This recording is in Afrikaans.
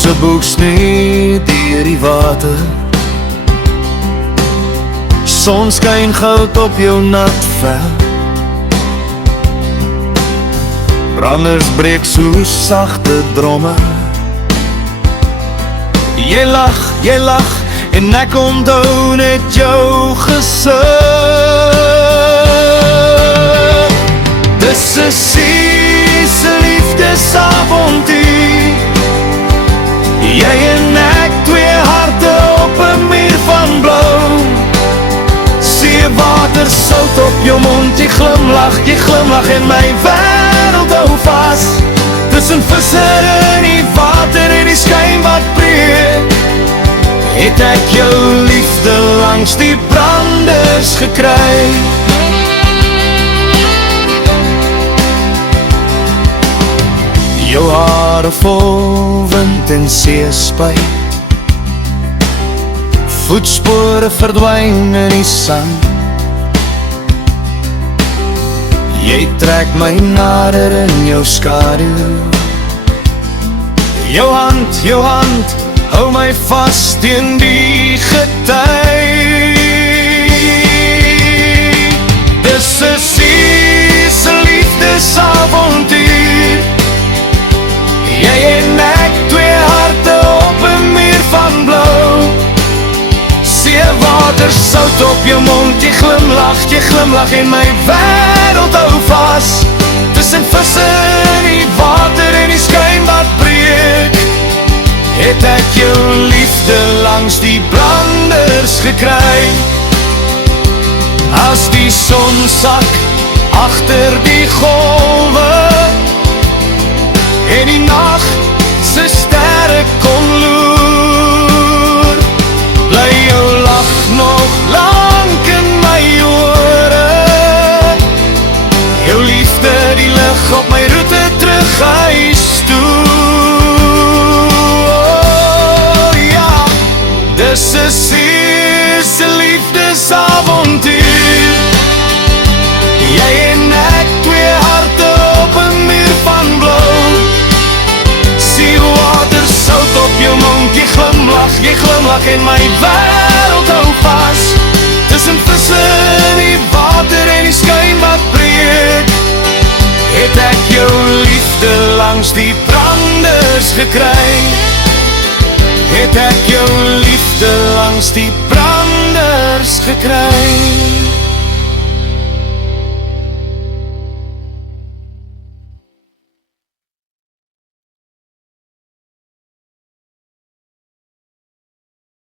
se boeks nie deur die water. Son skyn goud op jou nat vel. Branders breek so sagte dromme. Jy lag en ek onthou net jou gesig. Dis 'n se liefdesavontuur. Jy en ek, twee harte op 'n muur van blou. Seewater sout op jou mond, jy glimlach en my wêreld hou vas. Tussen visse in die water en die skyn wat breek, het ek jou liefde langs die branders gekry. Jou hare vol wind en seespyt, voetspore verdwyn in die sand. Jy trek my nader in jou skaduw. Jou hand, hou my vas teen die gety. Dis 'n se liefdesavontuur. Jy en ek, twee harte op 'n muur van blou. Seewater sout op jou mond, jy glimlach en my wêreld hou vas. Tussen visse in die water en die skyn wat breek, het ek jou liefde langs die branders gekry. As die son sak agter die golwe en die nag se sterre kom loer, bly jou lach nog lank in my ore. Jou liefde die lig op my roete terug huis toe. Oh ja, dis 'n se liefdesavontuur. Jy en ek, twee harte op 'n muur van blou. Seewater sout op jou mond, jy glimlach en my wêreld hou vas. Tussen visse in die water en die skyn wat breek, het ek jou liefde langs die branders gekry. Het ek jou liefde langs die branders gekry.